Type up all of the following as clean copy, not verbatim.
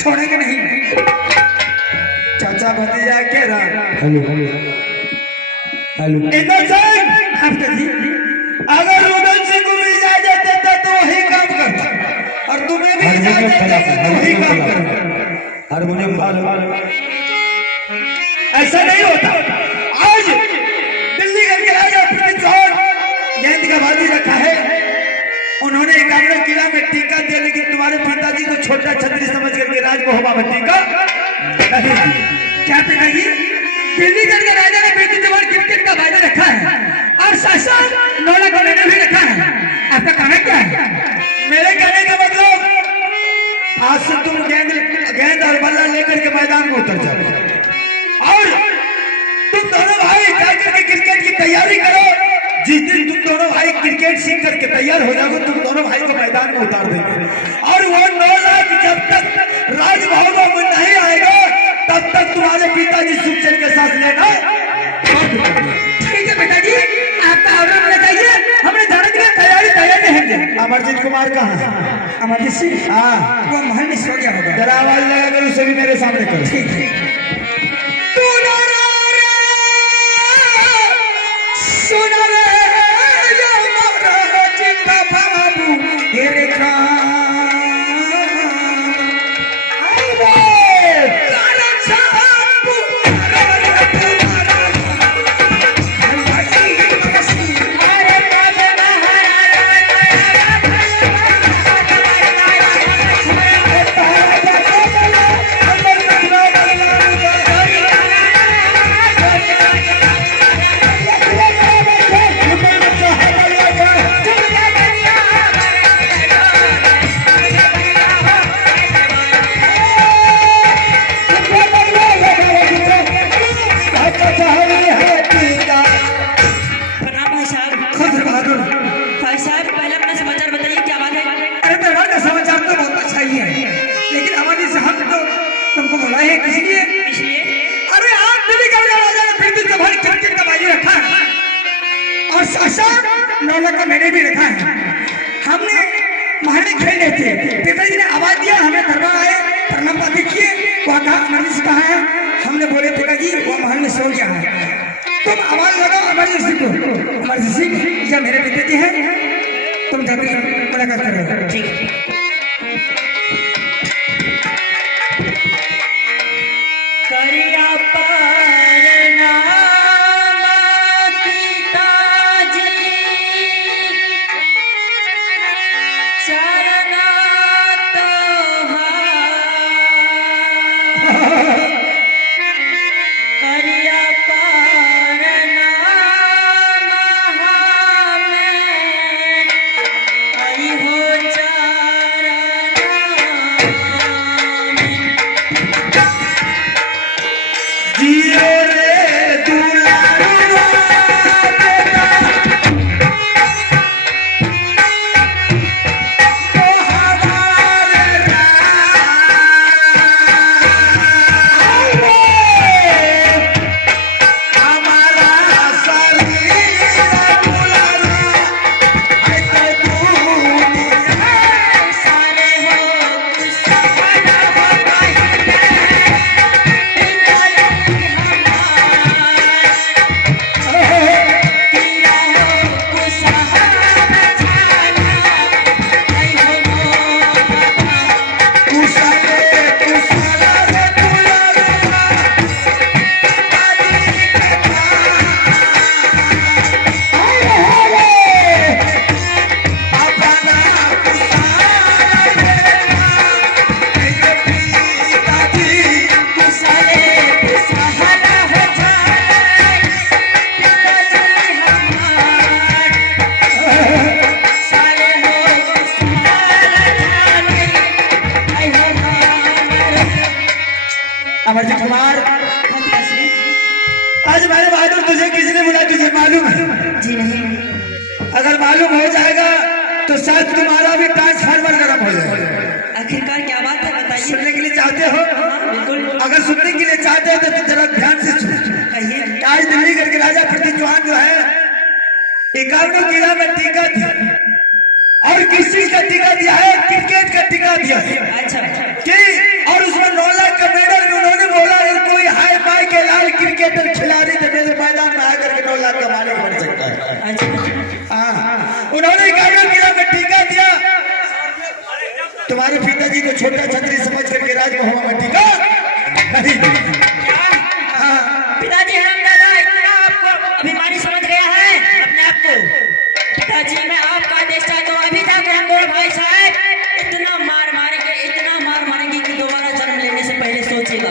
छोड़ेंगे नहीं। चाचा भतीजा के हेलो हेलो हेलो अगर उदय सिंह को भी इजाजत देता तो वही काम करता और तुम्हें भी इजाजत देता तो वही काम करता। हारमोनियम ऐसा नहीं होता। आज दिल्ली के राजा पृथ्वी चौहान गेंद का बाजी रखा है, उन्होंने 51 किला में टीका दिया, लेकिन तुम्हारे पिताजी को छोटा छतरी समझ करके राजमोहबा में टीका नहीं दिया। क्या पिताजी? दिल्ली के राजा ने पृथ्वी चौहान क्रिकेट का बाजी रखा है और साथ नौला गोले ने भी रखा है। आपका कहना क्या है? मेरे कहने का मतलब आज से तुम गेंद और बल्ला लेकर के मैदान में उतर जाओ और तुम दोनों भाई जाकर के क्रिकेट की तैयारी करो। जिस दिन तुम दोनों भाई क्रिकेट सीख करके तैयार हो जाओगे, तुम दोनों भाई को मैदान में उतार देंगे और वो 9 लाख जब तक राजभवन में नहीं आएगा तब तक तुम्हारे पिताजी सुखचैन के साथ लेना। ठीक है पिताजी, आपका ऑर्डर बताइए, हमने जाने के लिए तैयार रहेंगे। अमरजीत कुमार कहाँ है? अमरजीत सिंह? हाँ, वो महल में सो गया होगा। जरा आवाज लगा कर उसे भी मेरे सामने करो। ठीक है। किस लिए? अरे आप दिल्ली का राजा ने फिर भी तुम्हारी क्रिकेट का बाजी रखा है और शासन 9 लाख का मैंने भी रखा है। हमने महल में खेल रहे थे, पिताजी ने आवाज दिया, हमें दरबार आए, प्रणाम पाती किए, वहाँ कहा इमरजेंसी कहाँ है? हमने बोले पिताजी वो महल में सो गया है। तुम आवाज लगाओ इमरजेंसी को। इमरजेंसी या मेरे पिताजी हैं, तुम जाकर मुलाकात करो। ठीक है। अमरजीत कुमार, आज मेरे बहादुर तुझे किसने बुलाया, तुझे मालूम है? जी नहीं। अगर मालूम हो जाएगा तो शायद तुम्हारा भी ट्रांसफार्मर गर्म हो जाएगा। आखिरकार क्या बात है बताइए। सुनने के लिए चाहते हो? बिल्कुल। अगर सुनने के लिए चाहते हो तो जरा ध्यान से सुनो। आज दिल्ली के राजा पृथ्वी चौहान जो है 51 किला में टीका दिया और किस चीज का टीका दिया है? क्रिकेट का टीका दिया है। अच्छा कि और उसमें 9 लाख का मेडल उन्होंने बोला अगर कोई हाई फाई के लाल क्रिकेटर खिलाड़ी तो मेरे मैदान में आकर के 9 लाख का मालिक बन सकता है। अच्छा हाँ, उन्होंने 51 किला में टीका दिया। तुम्हारे पिताजी को छोटा छतरी समझ करके राजमहल में टीका नहीं दिया। पिताजी हरामजादा इतना आपको अभिमानी समझ गया है अपने आप को। पिताजी मैं आपका आदेश चाहता हूँ अभी जाकर हम बोल भाई साहब इतना मार मारेंगे कि दोबारा जन्म लेने से पहले सोचेगा।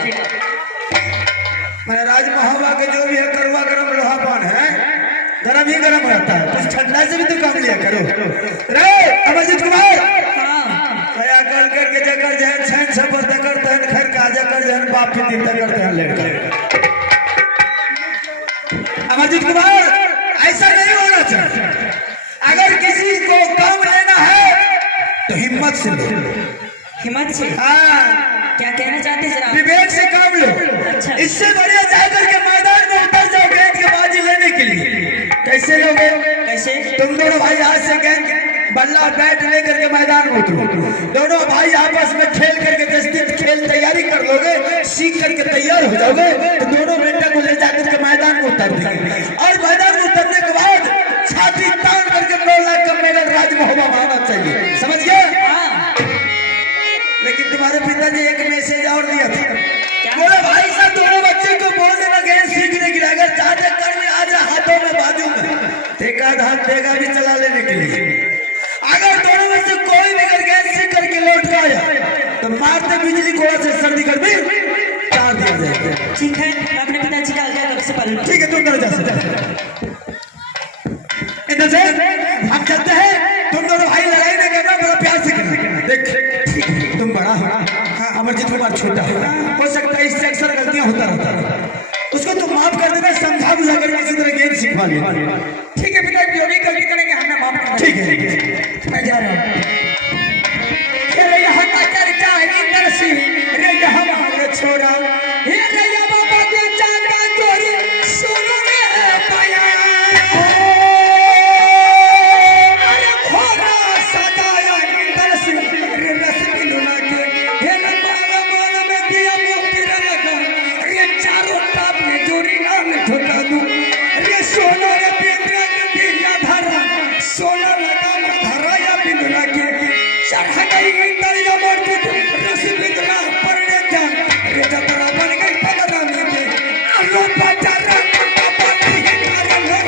मैं राजमहल के जो भी है करुआ गरम लोहा पान है, गरम ही गरम रहता है, कुछ ठंडा से भी तो काम लिया करो। रे अमरजीत कुमार, कया कर करके जगह जहन छन छपर तकर तहन खर का जगह जहन बाप की दिन तकर तहन लड़का। अमरजीत कुमार, ऐसा नहीं होना चाहिए। अगर किसी को काम लेना है तो हिम्मत से लो। हिम्मत से? हाँ। क्या कहना चाहते जरा? विवेक से काम लो। अच्छा। इससे बढ़िया जाकर के मैदान में उतर जाओ गेंद के बाजी लेने के लिए। कैसे लोगे? कैसे? तुम दोनों भाई आज से गेंद बल्ला बैट लेकर के मैदान में उतरो। दोनों भाई आपस में खेल करके जिस दिन खेल तैयारी कर लोगे, सीख करके तैयार हो जाओगे तो दोनों बेटा को ले जाकर के मैदान में उतर देंगे और मैदान में उतरने के बाद छाती तान करके 9 लाख का मेडल राजमहल आना चाहिए। समझ गए? लेकिन तुम्हारे पिताजी एक मैसेज और दिया था, बोले भाई साहब दोनों बच्चे को बोल देना गेंद सीखने के लिए, अगर चाहते कर में आ जाए हाथों में बाजू में एक आध हाथ देगा भी चला लेने के लिए। अगर दोनों में से कोई भी अगर गेंद सीख करके लौट के आया तो मारते बिजली गोला से सर्दी कर भी तार दिया जाएगा। ठीक है, अपने पिताजी का आज्ञा कब से पालन। ठीक है, तुम कर जा इधर से हम चलते हैं। तुम दोनों भाई लड़ाई नहीं करना, बड़ा प्यार से करना। देख तुम बड़ा हो, हाँ अमरजीत कुमार छोटा हो सकता है इससे अक्सर गलतियां होता रहता है, उसको तुम माफ कर देना, समझा बुझा कर किसी तरह गेम सिखवा लेना। ठीक है पिता, जो भी गलती करेंगे हमने माफ कर। ठीक है, मैं जा रहा हूँ। छोरा हे रैया बाबा के चांदा चोरी सुनो रे पाया अरे घोड़ा सजाया इंद्र सिंह रे रस बिलुना के हे रंबाला माल में दिया मोती लगा रे चारों टाप में जोरी नाम ठोका दूं रे सोना रे पिंजरा के दिया धरा सोना लगा धरा या बिलुना के चढ़ा गई इंद्र या मोती रस बिलुना पर रे जा रे जतरा बन गई पगला में के रूपा चारा पापा नहीं करे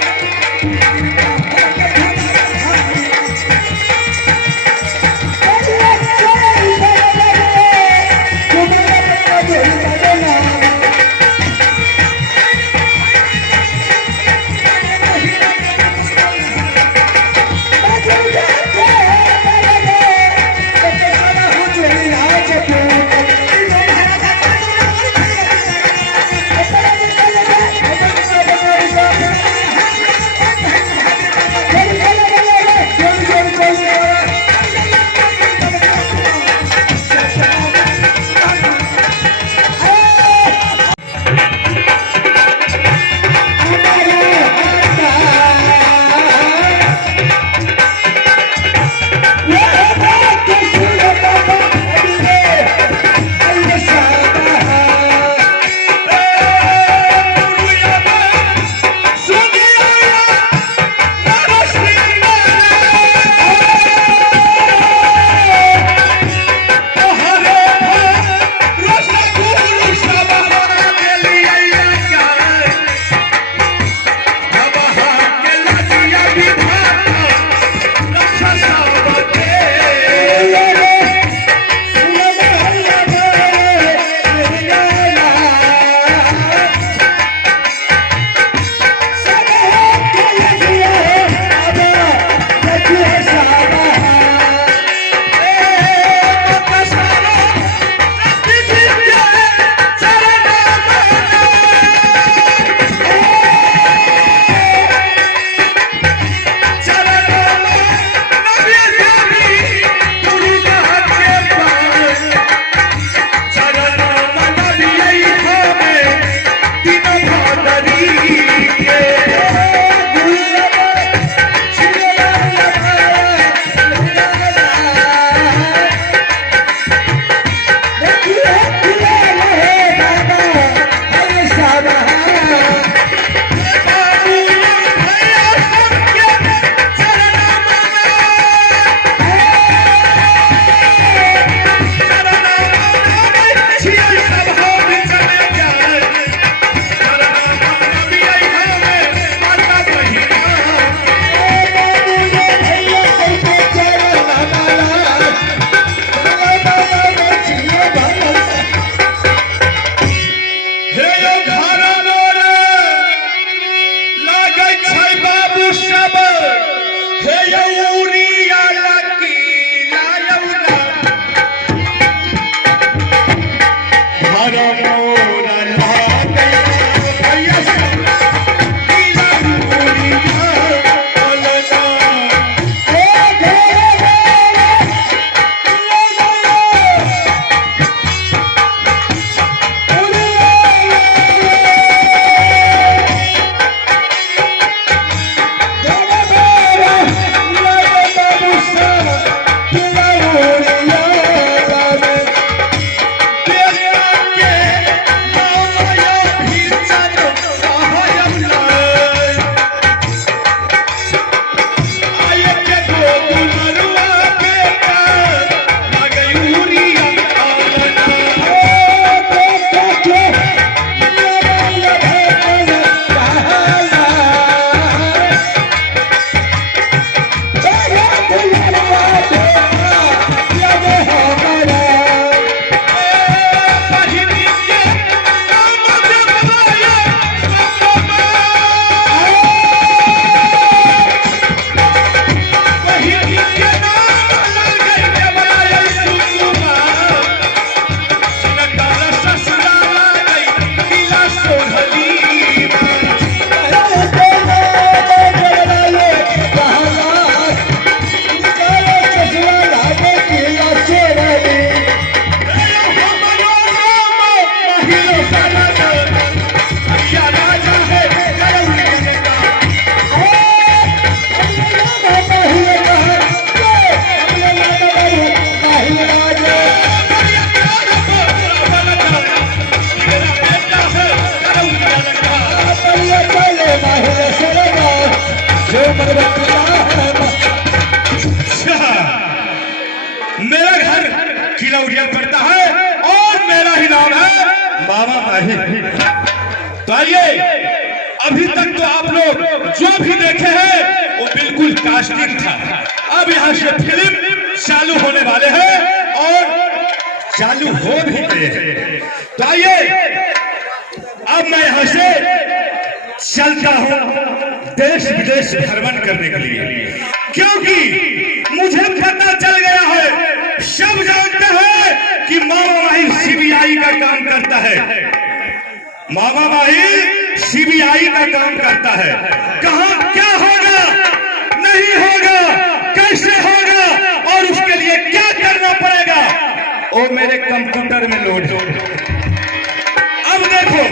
मेरा घर किला उजियार पड़ता है और मेरा ही नाम है मामा माही। तो आइए, अभी तक तो आप लोग जो भी देखे हैं वो बिल्कुल कास्टिंग था। अब यहाँ से फिल्म चालू होने वाले हैं और चालू हो भी गए हैं। तो आइए, अब मैं यहाँ से चलता हूँ देश विदेश भ्रमण करने के लिए, क्योंकि मुझे पता चल गया है, सब जानते हैं कि मामा माही सीबीआई का काम करता है। मामा माही सीबीआई का काम करता है। कहाँ क्या होगा, नहीं होगा, कैसे होगा और उसके लिए क्या करना पड़ेगा, वो मेरे कंप्यूटर में लोड हो। अब देखो,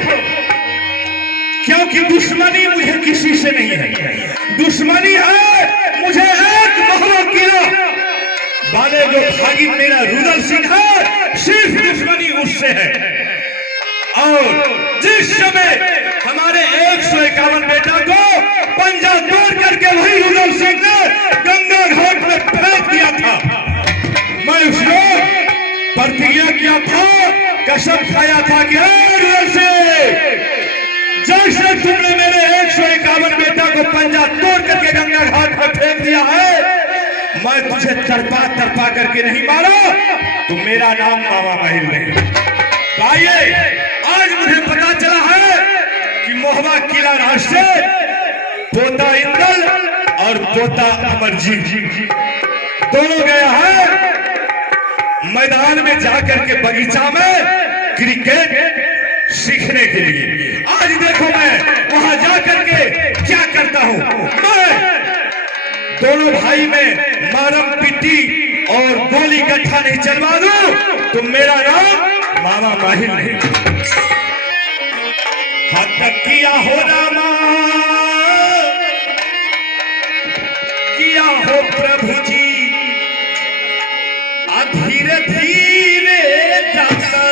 क्योंकि दुश्मनी मुझे किसी से नहीं है, दुश्मनी है मुझे एक महवा किला वाले जो भागी मेरा रुदल सिंह है, सिर्फ दुश्मनी उससे है। और जिस समय हमारे 151 बेटा को पंजा तोड़ करके वही रुदल सिंह ने गंगा घाट में फेंक दिया था, मैं उसको प्रतिज्ञा किया था, कसम खाया था कि रुदल सिंह, जैसे तुमने मेरे 151 बेटा को पंजा तोड़ करके गंगा घाट पर फेंक दिया है, मैं तुझे तड़पा तड़पा करके नहीं मारा तो मेरा नाम मामा माही नहीं। आइए, आज मुझे पता चला है कि मोहबा किला राज से पोता इंदल और पोता अमरजीत दोनों गया है मैदान में जाकर के बगीचा में क्रिकेट सीखने के लिए। आज देखो मैं वहां जाकर के क्या करता हूं, मैं दोनों भाई में मारम पिट्टी और गोली गट्ठा नहीं चलवा दूं तो मेरा नाम मामा माही नहीं। हद किया हो रामा, किया हो प्रभु जी, धीरे धीरे जाता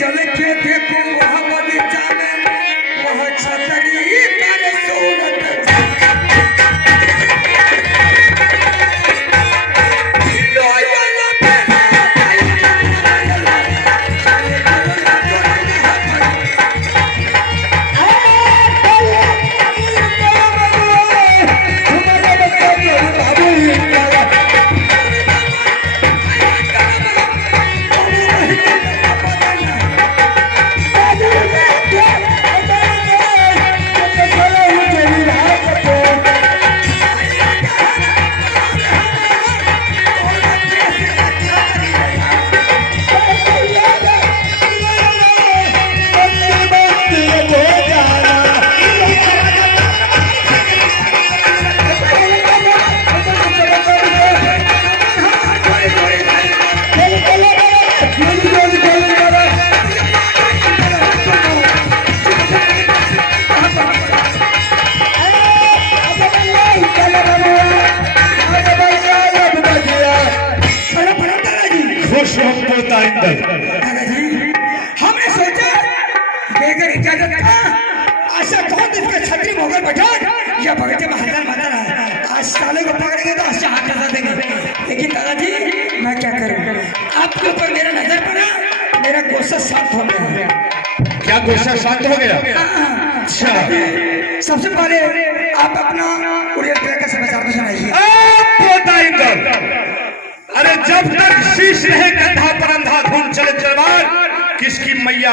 चल के देखो वह बगीचा में वह छतरी कर सूरत हमने सोचा बेगर इजाजत का आशा कौन इसका छतरी मोहर बैठा या बगीचे में हजार माता रहा आज साले को पकड़ेंगे तो आशा हाथ कर देंगे लेकिन दादाजी मैं क्या करूं आपके ऊपर मेरा नजर पड़ा मेरा गुस्सा शांत हो गया क्या गुस्सा शांत हो गया अच्छा सबसे पहले आप अपना उड़िया का समाचार सुनाइए अरे जब तक शीश रहे कंधा पर अंधा धुन चले चलवार किसकी मैया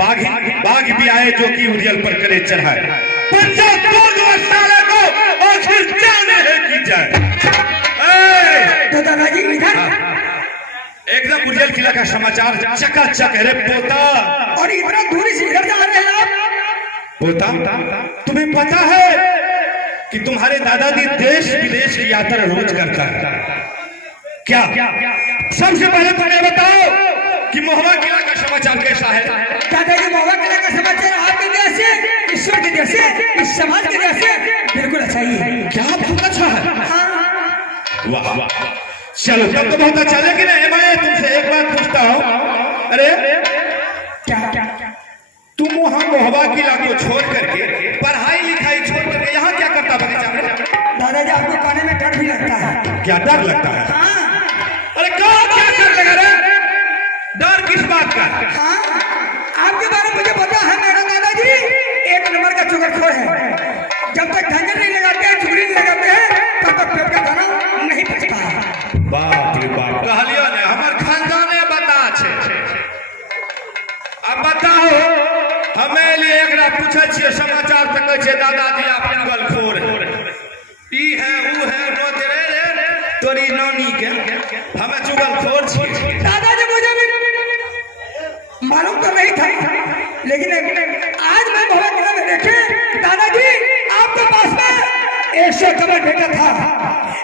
बाघ भी आए जो कि उरियल पर करे चढ़ाए पंजा तोड़ दो साले को और फिर जाने है की जाए तो दादाजी इधर एकदम उरियल किला का समाचार चकाचक है रे पोता और इतना दूरी से इधर जा रहे हैं आप पोता तुम्हें पता है कि तुम्हारे दादाजी देश विदेश की यात्रा रोज करता है क्या सबसे पहले तुम्हें बताओ कि महुआ किला का समाचार कैसा है दादाजी महुआ किला का समाचार आपके देश से ईश्वर के देश से इस समाज के देश से बिल्कुल अच्छा ही है क्या बहुत अच्छा है वाह वाह चलो तब तो बहुत अच्छा लेकिन मैं तुमसे एक बात पूछता हूँ अरे क्या तुम वहाँ महुआ किला को छोड़ करके पढ़ाई लिखाई छोड़ करके यहाँ क्या करता बगीचा में दादाजी आपको खाने में डर भी लगता है क्या डर लगता है अरे कहाँ क्या डर लगा रे डर किस बात का हाँ आपके बारे में मुझे पता है मेरा दादाजी एक नंबर का चुगलखोर है जब तक ढंगर नहीं लगाते हैं चुगली नहीं लगाते हैं तब तक पेट का दाना नहीं पचता है बाप रे बाप कहलियो ने हमर खानदाने बता छे अब बताओ हमें लिए एकरा पूछे छिए समाचार त कहै छै दादाजी आप चुगलखोर है ई है ऊ है नो तेरे तोरी नानी के हमें चुगलखोर छिए दादाजी मुझे भी मालूम तो नहीं था लेकिन आज मैं महुआ किला में देखे दादाजी आपके पास में 100 कमर बेटा था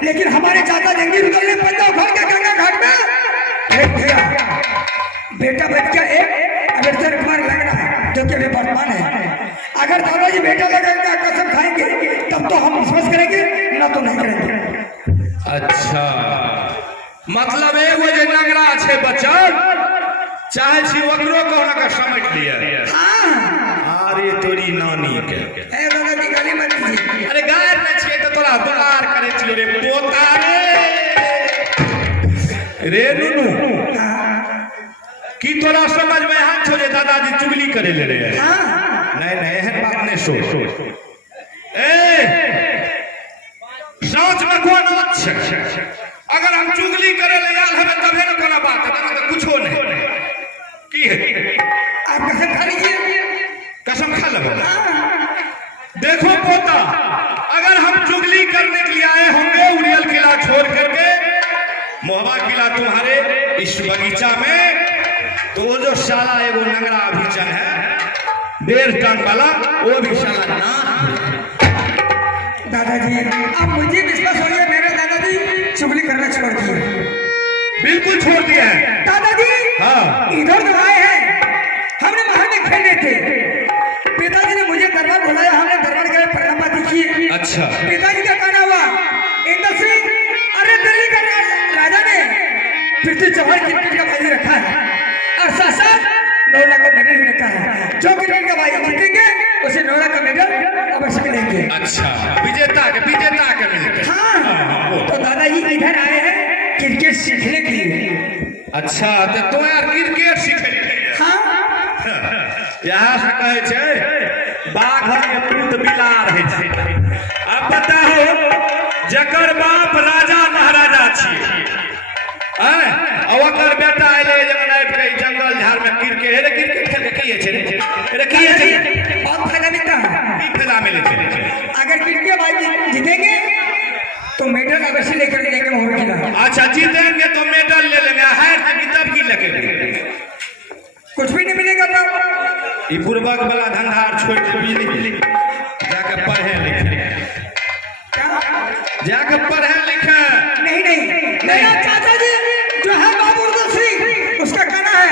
लेकिन हमारे चाचा जंगीर उदल ने पंजाब घर के गंगा घाट में एक भैया बेटा बच्चा एक अम्बेडकर कुमार लग रहा है जो कि अभी वर्तमान है अगर दादाजी बेटा लगेगा कसम खाएंगे तब तो हम विश्वास करेंगे ना तो नहीं करेंगे अच्छा मतलब एगो जे नगरा छे बच्चन चाहे छी ओकरो कहना का समझ लिया हाँ अरे तोरी नानी के ए दादाजी गाली मत दीजिए अरे गायर में छिए तो तोरा दुलार करे छिए रे पोता रे नुनु की तोरा समझ में हाथ छोड़े दादाजी चुगली करे ले रहे हैं नहीं नहीं एहन बात नहीं सोच ए सोच में कौन अच्छे अगर हम चुगली करे ले आल हमें तबे न कोनो बात है तो कुछो नहीं की है आप कसम खा लीजिए कसम खा लो देखो पोता अगर हम चुगली करने के लिए आए होंगे उरियल किला छोड़ करके महुआ किला तुम्हारे इस बगीचा में तो वो जो साला एगो नगरा अभिचन है 1.5 टन वाला वो भी साला ना दादाजी अब मुझे विश्वास हो गया मेरे दादाजी चुगली करना छोड़ दिए बिल्कुल छोड़ दिया है दादाजी हाँ इधर तो आए हैं हमने बाहर में खेल रहे थे पिताजी ने मुझे दरबार बुलाया हमने दरबार गए परिणाम देखिए अच्छा पिताजी का कहना हुआ इंदर सिंह अरे दिल्ली का राजा ने पृथ्वी चौहान की का भाई रखा है और साथ साथ 9 रखा है। जो क्रिकेट का भाई जीतेंगे उसे नोरा का मेडल अवश्य मिलेंगे। अच्छा, विजेता के मिलेंगे। हाँ, तो दादाजी इधर आए हैं क्रिकेट सीखने के लिए। अच्छा, तो यार क्रिकेट सीखे। हाँ, यहाँ से कहे छे बाघ के पुत बिलार है छे। अब बताओ, जकर बाप राजा महाराजा छिए, ओकर बेटा अइले जंगल झाड़ में क्रिकेट खेल के की है बहुत फायदा मिलता है। की फायदा मिले छे? अगर क्रिकेट भाई जीतेंगे तो मेडल अवश्य लेकर जाएंगे मोहन जिला। अच्छा, जीतेंगे तो मेडल ले लेंगे, हार के तब की लेके कुछ भी नहीं मिलेगा। तो ई पूर्वक वाला धंधा छोड़ के बिजली जाके पढ़े लिखे, जाके पढ़े लिखे। नहीं, मेरा चाचा जी जो है बाबू सिंह, उसका कहना है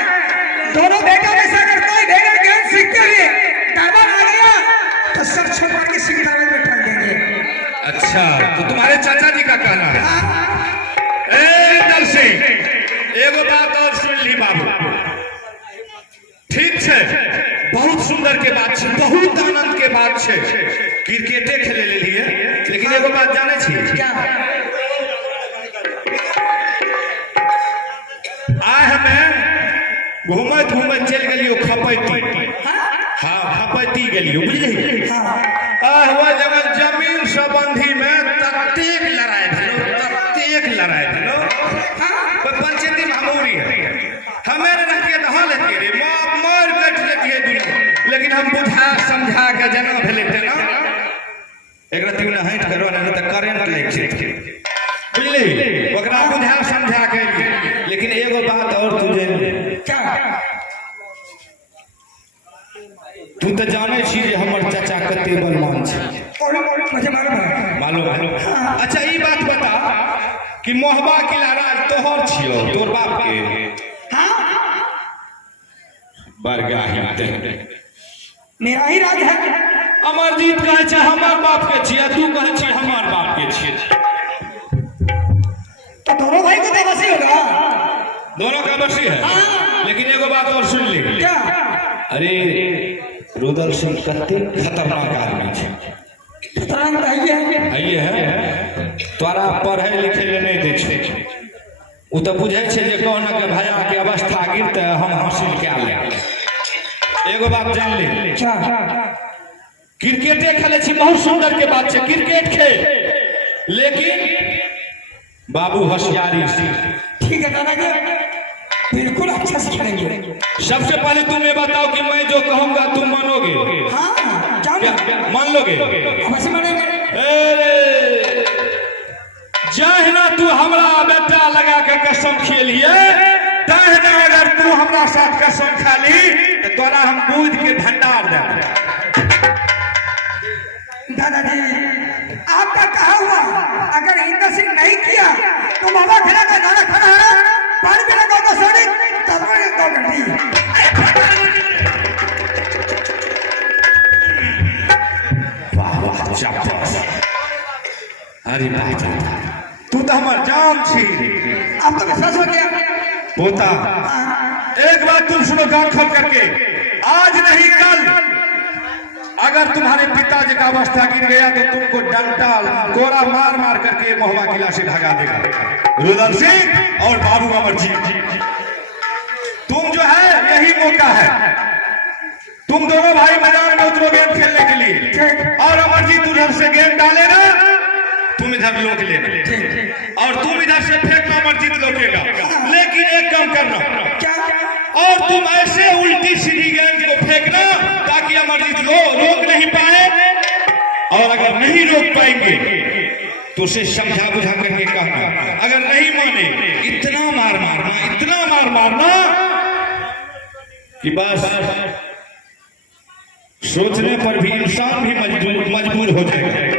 दोनों बेटा में से अगर कोई बेटा गेम सीखते हुए टाइमर आ गया तो सब छोड़ के सीख में बैठा देंगे। अच्छा, तो तुम्हारे चाचा जी का कहना है। ए दल सिंह, एगो बात और सुन ली बाबू, ठीक है, बहुत सुंदर के बात है, बहुत आनंद के बात है। क्रिकेटे खेले ले लिए, लेकिन एगो बात जाने छी क्या? आय हमें घूमत चल गलियो खपैती। हाँ, खपैती गलियो, बुझली? हुआ जगह जमीन संबंधी में तत्तेक लड़ाई भेलो, पंचायती मामूरी है। हमें रहती दहा लेती रे, मार कट लेती है दुनू, लेकिन हम बुझा समझा के जना भेले थे ना, एक रत्ती ने हट करो ना तो करेंट लग जेते, बुझली? ओकरा बुझा समझा के, लेकिन एगो बात और तुझे क्या? तू तो जाने छी जे हमर चाचा कते बलवान छै। मुझे मालूम है। अच्छा, ई बात बता कि मोहबा किला राज तोहर छियो, तोर बाप के? हाँ, बरगाही मेरा ही राज है। अमरजीत कहे छै हमर बाप के छियै, तू कहे छी हमर बाप के छियै। तो दोनों भाई को तो बसी होगा। दोनों का बसी है। लेकिन एगो बात और सुन ले। क्या? अरे रुदल सिंह कते खतरनाक आदमी छै। है तोरा पढ़े लिखे ले नहीं दे छै। उ तो बुझे छै जे कहना के भैया के अवस्था गिरते हम हासिल क्या ले। एगो बात जान ले, क्रिकेटे खेले छी, बहुत सुंदर के बात छै, क्रिकेट खेल, लेकिन बाबू होशियारी से। ठीक है दादाजी, बिल्कुल अच्छा से खेलेंगे। सबसे पहले तुम ये बताओ कि मैं जो कहूंगा तुम मानोगे? हाँ, जाओ मान लोगे? अवश्य मानेंगे। जहना तू हमरा बेटा लगा के कसम खेलिए, तहना अगर तू हमरा साथ कसम खा ली तो तोरा हम दूध के भंडार दे। दादाजी, आपका कहा हुआ अगर इंद्र सिंह नहीं किया तो बाबा खिला का नारा खड़ा है, पानी में लगा दो सोनी, तब दो घंटी। वाह वाह, शाबाश। अरे तू तो हमार जान छी। अब तो विश्वास हो गया पोता। एक बात तुम सुनो कान खोल करके, आज नहीं कल अगर तुम्हारे पिताजी का अवस्था गिर गया तो तुमको डंडा कोरा मार मार करके मोहबा किला से भगा देगा रुदल सिंह और बाबू अमरजीत। तुम जो है यही मौका है, तुम दोनों भाई मैदान में उतरो गेम खेलने के लिए, और अमरजीत उधर से गेम डालेगा, तुम इधर लोग लेना, और तुम इधर से फेंकना, अमरजीत लौटेगा। लेकिन एक काम करना, और तुम ऐसे उल्टी सीधी गेंद को फेंकना ताकि अमरजीत रोक नहीं पाए, और अगर नहीं रोक पाएंगे तो उसे समझा बुझा करके कहना, अगर नहीं माने इतना मार मारना कि बस सोचने पर भी इंसान भी मजबूर हो जाएगा।